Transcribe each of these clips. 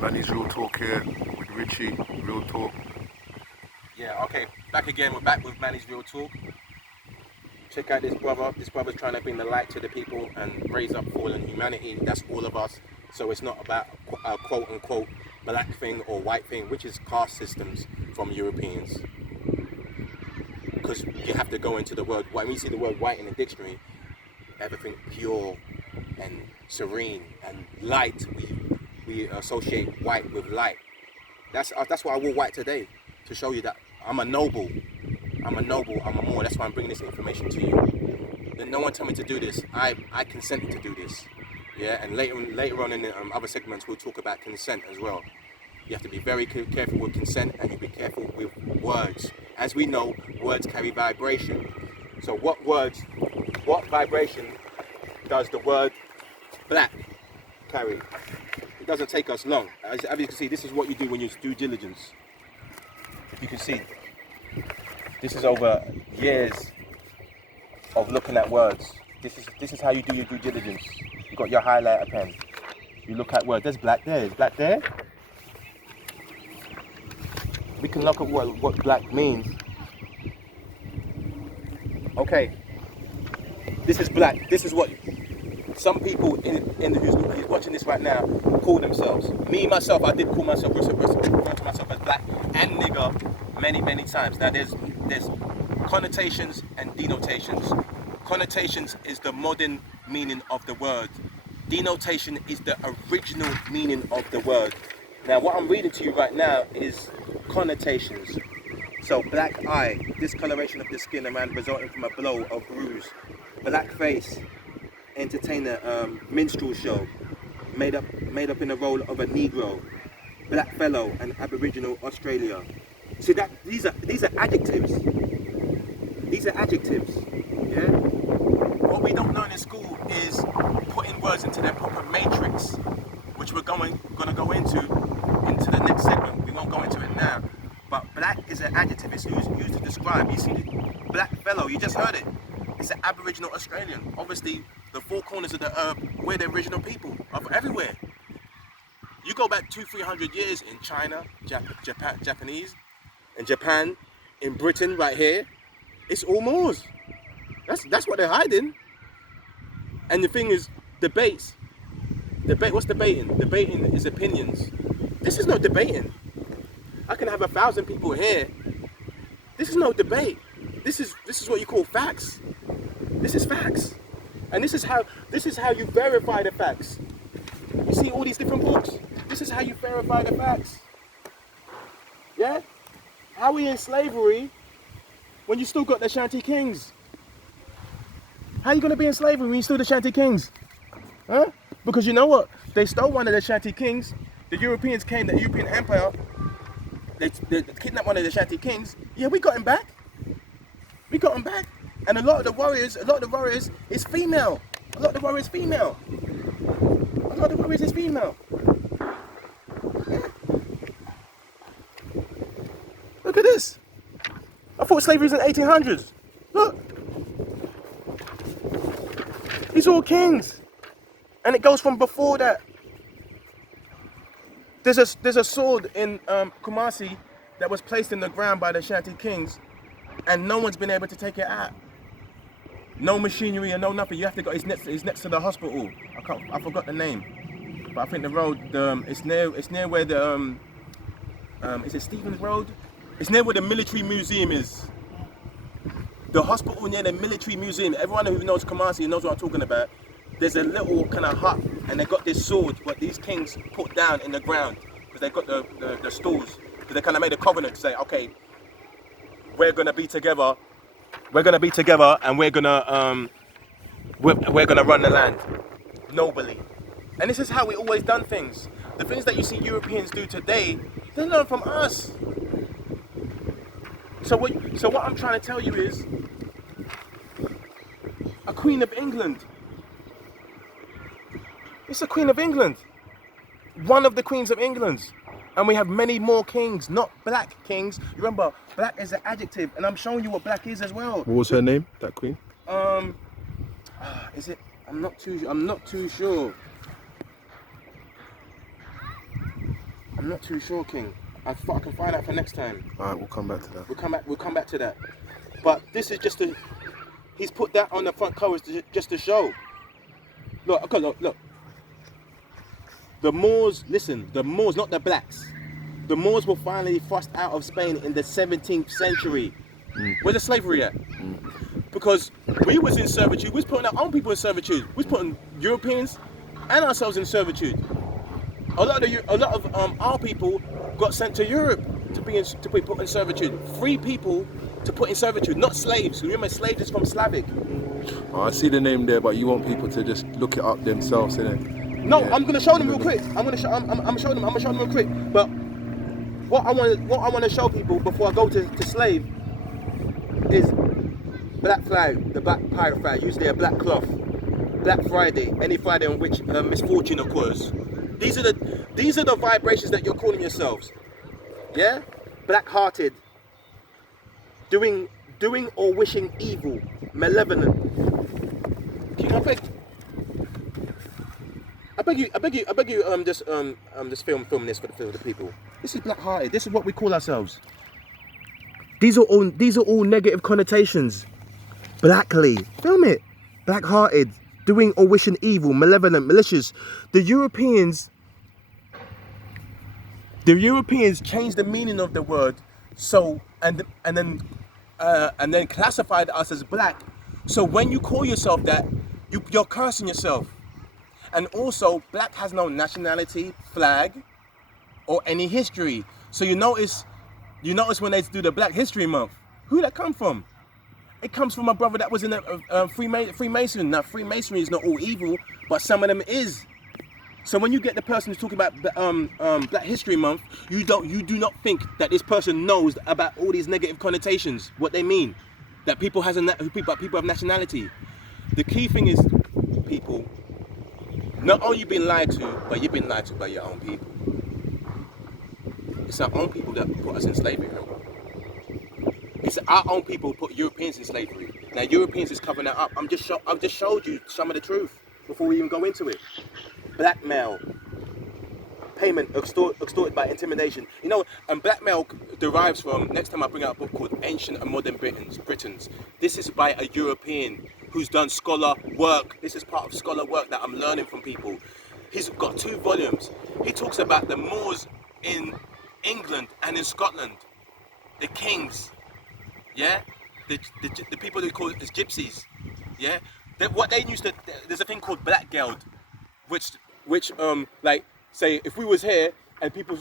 Manny's Real Talk here with Richie, Real Talk. Yeah, okay, back again. We're back with Manny's Real Talk. Check out this brother. This brother's trying to bring the light to the people and raise up fallen humanity. That's all of us. So it's not about a quote unquote black thing or white thing, which is caste systems from Europeans. Because you have to go into the word, when you see the word white in the dictionary, everything pure and serene and light, we associate white with light. That's why I wore white today, to show you that I'm a noble, I'm a more. That's why I'm bringing this information to you. Then no one told me to do this. I consented to do this. Yeah, and later on in the other segments, we'll talk about consent as well. You have to be very careful with consent, and you be careful with words. As we know, words carry vibration. So what vibration does the word black carry? It doesn't take us long. As you can see, this is what you do when you do due diligence. If you can see, this is over years of looking at words. This is how you do your due diligence. You got your highlighter pen. You look at words. There's black there. Is black there? We can look at what black means. Okay. This is black. This is what some people who's watching this right now call themselves. Me myself, I did call myself refer to myself as black and nigger many times. Now there's connotations and denotations. Connotations is the modern meaning of the word. Denotation is the original meaning of the word. Now what I'm reading to you right now is connotations. So black eye, discoloration of the skin around resulting from a blow or bruise. Black face, entertainer, minstrel show, made up in the role of a Negro. Black fellow, an Aboriginal Australia. See that these are adjectives. These are adjectives. Yeah. What we don't learn in school is putting words into their proper matrix, which we're gonna go into the next segment. We won't go into it now. But black is an adjective. It's used to describe. You see the black fellow. You just heard it. It's an Aboriginal Australian. Obviously, the four corners of the earth, we're the original people of everywhere. You go back 200-300 years in China, Japanese, in Japan, in Britain, right here, it's all Moors. That's what they're hiding. And the thing is, debates. What's debating? Debating is opinions. This is no debating. I can have 1,000 people here. This is no debate. This is what you call facts. This is facts. And this is how you verify the facts. You see all these different books? This is how you verify the facts. Yeah? How are we in slavery when you still got the Shanty Kings? How are you going to be in slavery when you still the Shanty Kings? Huh? Because you know what? They stole one of the Shanty Kings. The Europeans came, the European Empire, they kidnapped one of the Shanty Kings. Yeah, we got him back. We got him back. And a lot of the warriors is female. A lot of the warriors female. Yeah. Look at this. I thought slavery was in the 1800s. Look. These are all kings. And it goes from before that. There's a sword in Kumasi that was placed in the ground by the Shanty Kings, and no one's been able to take it out. No machinery and no nothing. You have to go. It's next to the hospital. I forgot the name, but I think the road. It's near where the is it Stevens Road? It's near where the military museum is. The hospital near the military museum. Everyone who knows Kumasi knows what I'm talking about. There's a little kind of hut, and they got this sword what these kings put down in the ground because they got the stools. Because they kind of made a covenant to say, okay, we're gonna be together. We're gonna be together, and we're gonna run the land nobly. And this is how we always done things. The things that you see Europeans do today, they learn from us. So what I'm trying to tell you is, a Queen of England. It's the Queen of England. One of the Queens of England. And we have many more kings, not black kings. Remember, black is an adjective, and I'm showing you what black is as well. What was her name, that queen? Is it? I'm not too sure. I'm not too sure, King. I can find out for next time. Alright, we'll come back to that. We'll come back to that. But this is just he's put that on the front cover just to show. Look, okay, look. The Moors, listen, the Moors, not the blacks. The Moors were finally thrust out of Spain in the 17th century. Where's the slavery at? Because we was in servitude. We was putting our own people in servitude. We was putting Europeans and ourselves in servitude. A lot of our people got sent to Europe to be put in servitude. Free people to put in servitude, not slaves. Remember, slaves is from Slavic. Oh, I see the name there, but you want people to just look it up themselves, innit? No, Yeah. I'm gonna show them real quick. I'm gonna show them real quick. But what I want to show people before I go to slave is black flag, the black pirate flag, usually a black cloth. Black Friday, any Friday on which misfortune occurs. These are the vibrations that you're calling yourselves. Yeah? Black-hearted. Doing or wishing evil. Malevolent. King, I beg you, just film this for the people. This is black-hearted. This is what we call ourselves. These are all negative connotations. Blackly. Film it. Black-hearted. Doing or wishing evil, malevolent, malicious. The Europeans changed the meaning of the word, so and then classified us as black. So when you call yourself that, you're cursing yourself. And also, black has no nationality, flag, or any history. So you notice when they do the Black History Month, who that come from? It comes from a brother that was in a Freemason. Now, Freemasonry is not all evil, but some of them is. So when you get the person who's talking about Black History Month, you do not think that this person knows about all these negative connotations, what they mean, that people have nationality. The key thing is, people, not only you've been lied to, but you've been lied to by your own people. It's our own people that put us in slavery. It's our own people who put Europeans in slavery. Now Europeans is covering that up. I've just showed you some of the truth before we even go into it. Blackmail, payment, extorted by intimidation. You know, and blackmail derives from, next time I bring out a book called Ancient and Modern Britons. This is by a European who's done scholar work. This is part of scholar work that I'm learning from people. He's got 2 volumes. He talks about the Moors in England and in Scotland, the kings. Yeah, the people they call it as gypsies. Yeah, what they used to. There's a thing called black geld, which like say if we was here and people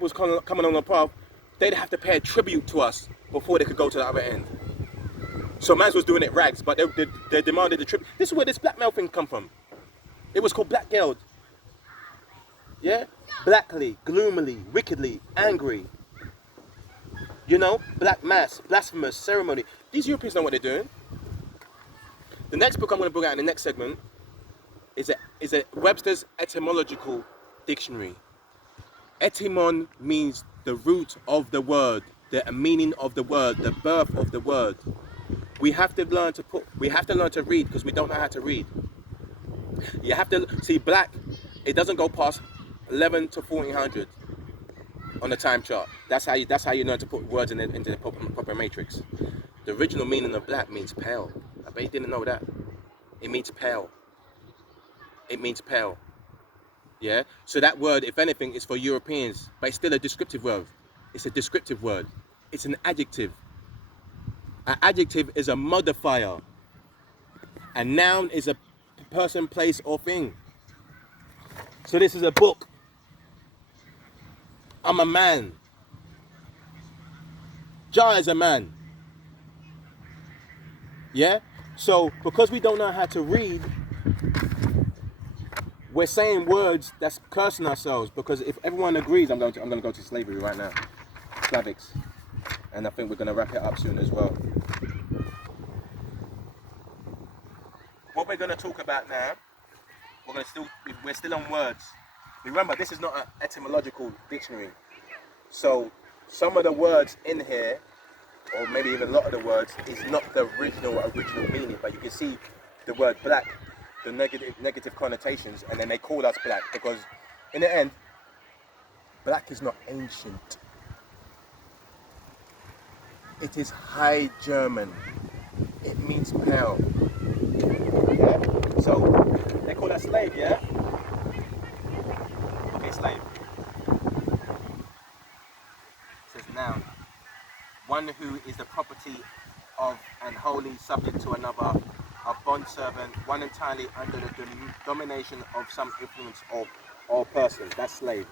was coming on the path, they'd have to pay a tribute to us before they could go to the other end. So man's was doing it rags, but they demanded the tribute. This is where this blackmail thing come from. It was called black geld. Yeah, blackly, gloomily, wickedly, angry. You know, black mass, blasphemous, ceremony. These Europeans know what they're doing. The next book I'm going to bring out in the next segment is a Webster's Etymological Dictionary. Etymon means the root of the word, the meaning of the word, the birth of the word. We have to learn to read because we don't know how to read. You have to see black. It doesn't go past 11 to 1400. On the time chart. That's how you learn to put words into the proper matrix. The original meaning of black means pale. I bet you didn't know that. It means pale. It means pale. Yeah? So that word, if anything, is for Europeans, but it's still a descriptive word. It's a descriptive word. It's an adjective. An adjective is a modifier. A noun is a person, place, or thing. So this is a book. I'm a man. Jah is a man. Yeah? So because we don't know how to read, we're saying words that's cursing ourselves. Because if everyone agrees, I'm going to go to slavery right now. Slavics. And I think we're going to wrap it up soon as well. What we're going to talk about now, we're still on words. Remember, this is not an etymological dictionary. So some of the words in here, or maybe even a lot of the words, is not the original meaning. But you can see the word black, the negative connotations, and then they call us black because in the end, Black is not ancient. It is High German. It means pale. Yeah? So, they call that slave, yeah? Okay, slave. It says noun. One who is the property of and wholly subject to another, a bondservant, one entirely under the domination of some influence or person. That's slave.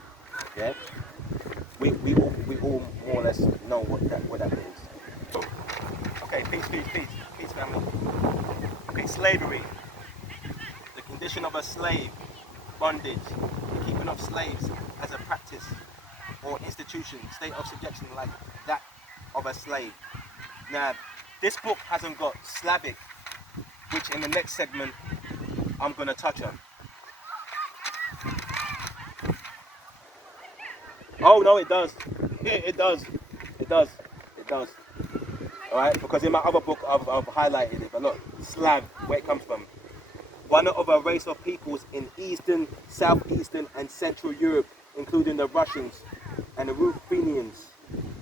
Yeah? We all more or less know what that means. Okay, peace, family. Okay, slavery. The condition of a slave, bondage, the keeping of slaves as a practice or institution, state of subjection like that of a slave. Now, this book hasn't got Slavic, which in the next segment I'm going to touch on. Oh no, it does. It does. Alright, because in my other book I've highlighted it. But look, Slav, where it comes from. One of a race of peoples in Eastern, Southeastern and Central Europe, including the Russians and the Ruthenians.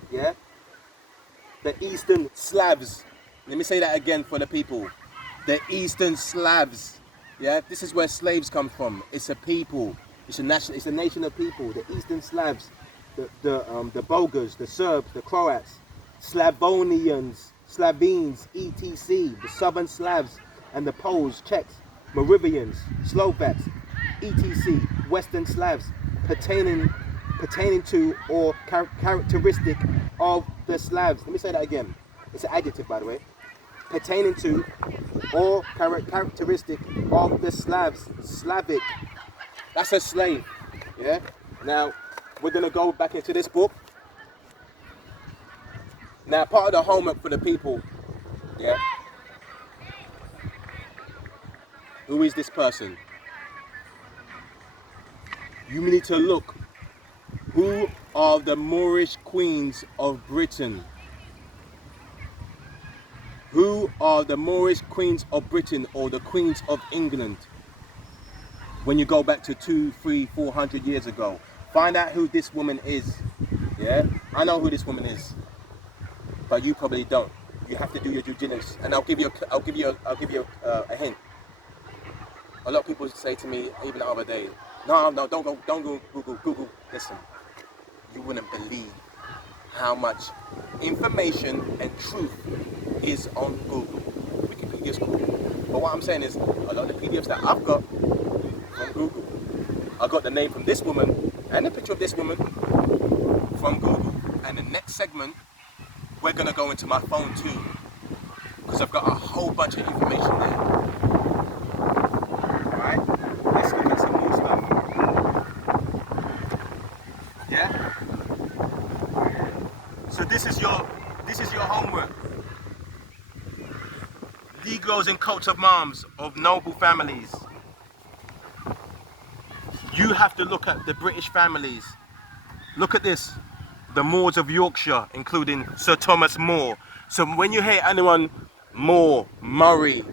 Yeah? The Eastern Slavs. Let me say that again for the people. The Eastern Slavs. Yeah? This is where slaves come from. It's a people. It's a nation of people. The Eastern Slavs. The Bulgars, the Serbs, the Croats, Slavonians, Slavenes, etc., the Southern Slavs, and the Poles, Czechs, Moravians, Slovaks, etc., Western Slavs, pertaining to or characteristic of the Slavs. Let me say that again. It's an adjective, by the way. Pertaining to or characteristic of the Slavs. Slavic. That's a slave. Yeah? Now, we're going to go back into this book. Now, part of the homework for the people, yeah? Who is this person? You need to look. Who are the Moorish queens of Britain? Who are the Moorish queens of Britain or the queens of England? When you go back to 200, 300, 400 years ago. Find out who this woman is. Yeah, I know who this woman is, but you probably don't. You have to do your due diligence, and I'll give you a hint. A lot of people say to me, even the other day, no, don't go Google. Listen, you wouldn't believe how much information and truth is on Google. Wikipedia's cool, but what I'm saying is, a lot of the PDFs that I've got from Google, I got the name from this woman and a picture of this woman from Google. And the next segment, we're gonna go into my phone too, because I've got a whole bunch of information there. Alright, let's look at some more stuff. Yeah? So this is your homework. Negroes and coats of arms of noble families. You have to look at the British families. Look at this. The Moors of Yorkshire, including Sir Thomas More. So when you hear anyone, More, Murray,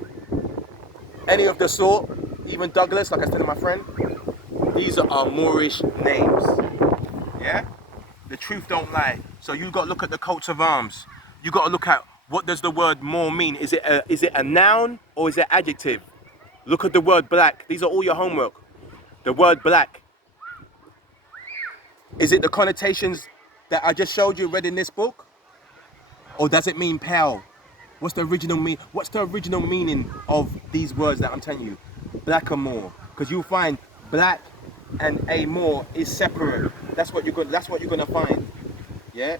any of the sort, even Douglas, like I was telling my friend, these are Moorish names. Yeah? The truth don't lie. So you got to look at the coats of arms. You got to look at what does the word more mean. Is it a noun or is it adjective? Look at the word black. These are all your homework. The word black. Is it the connotations that I just showed you, read in this book? Or does it mean pale? What's the original meaning of these words that I'm telling you? Black or more. Because you'll find black and a more is separate. That's what you're gonna find. Yeah?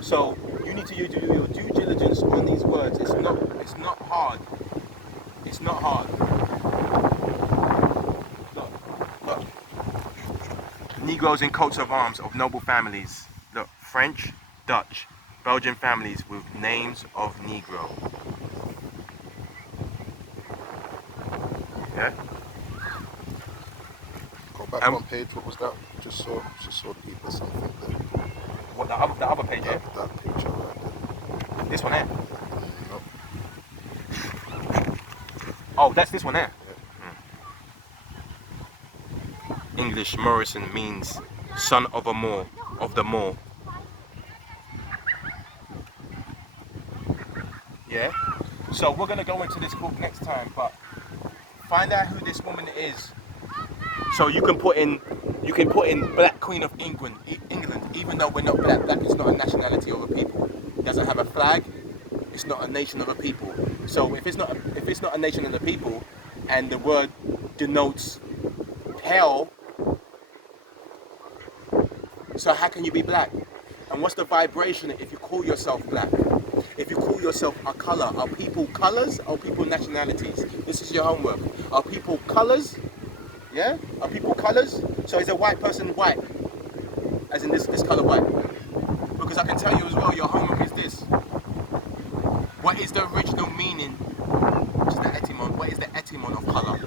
So you need to do your due diligence on these words. It's not hard. It's not hard. Look. Negroes in coats of arms of noble families. Look, French, Dutch, Belgian families with names of Negro. Yeah? Go back one page, what was that? Just so the people something there. What, the other page, yeah? That picture right there. This one here? No. Oh, that's this one there? Yeah. English Morrison means son of a Moor, of the Moor. Yeah? So we're gonna go into this book next time, but find out who this woman is. So you can put in Black Queen of England, even though we're not black. Black is not a nationality of a people. It doesn't have a flag. It's not a nation of a people. So if it's not a nation of the people, and the word denotes hell, so how can you be black? And what's the vibration if you call yourself black? If you call yourself a color, are people colors? Are people nationalities? This is your homework. Are people colors? Yeah? Are people colors? So is a white person white? As in this color white? Because I can tell you as well, your homework is this. What is the original meaning, which is the etymon, what is the etymon of color?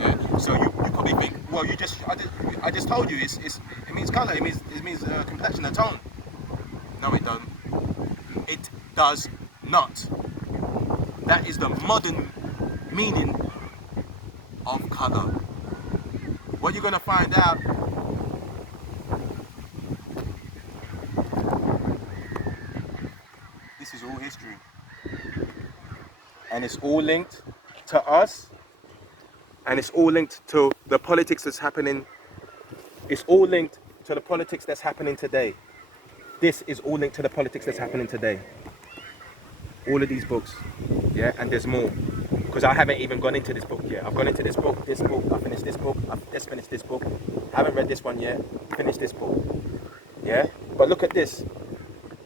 Yeah? So you probably think, well, I just told you, it means color, it means complexion, a tone. No, it doesn't. It does not. That is the modern meaning of color. What you're gonna find out, this is all history. And it's all linked to us, and it's all linked to the politics that's happening. It's all linked to the politics that's happening today. This is all linked to the politics that's happening today. All of these books, yeah, and there's more. Because I haven't even gone into this book yet. I've gone into this book, I finished this book, I've just finished this book. Haven't read this one yet, finished this book. Yeah? But look at this.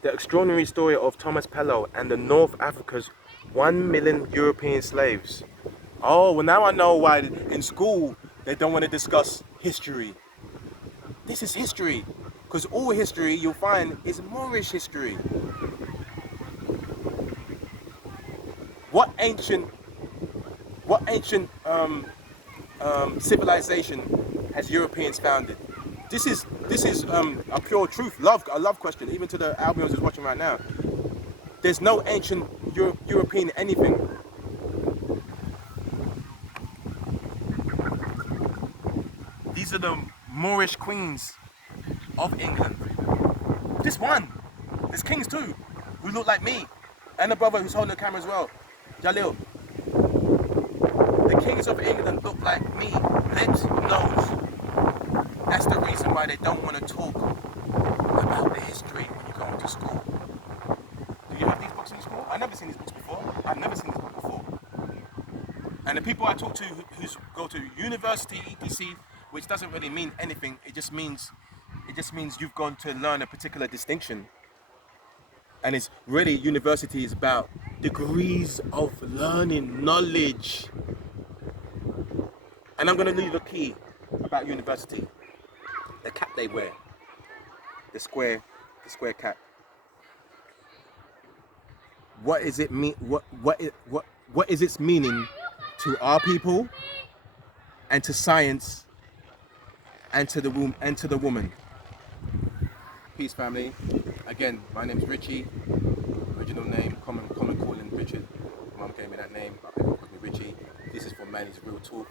The extraordinary story of Thomas Pellow and the North Africa's 1 million European slaves. Oh, well now I know why in school they don't want to discuss history. This is history. Because all history you'll find is Moorish history. What ancient civilization has Europeans founded? This is a pure truth, a love question, even to the Albions who's watching right now. There's no ancient European anything. These are the Moorish queens of England. This one. There's kings too, who look like me, and a brother who's holding the camera as well, Jalil. The kings of England look like me, lips, nose. That's the reason why they don't want to talk about the history when you go into school. Do you have these books in school? I've never seen these books before. I've never seen this book before. And the people I talk to who go to university, ETC, which doesn't really mean anything, it just means you've gone to learn a particular distinction. And it's really, university is about degrees of learning, knowledge. And I'm going to leave a key about university. The cap they wear. The square cap. What is it mean? What is its meaning to our people, and to science, and to the woman? Peace, family. Again, my name's Richie. Original name, common calling Richard. Mum gave me that name, but everyone calls me Richie. This is for Manny's Real Talk.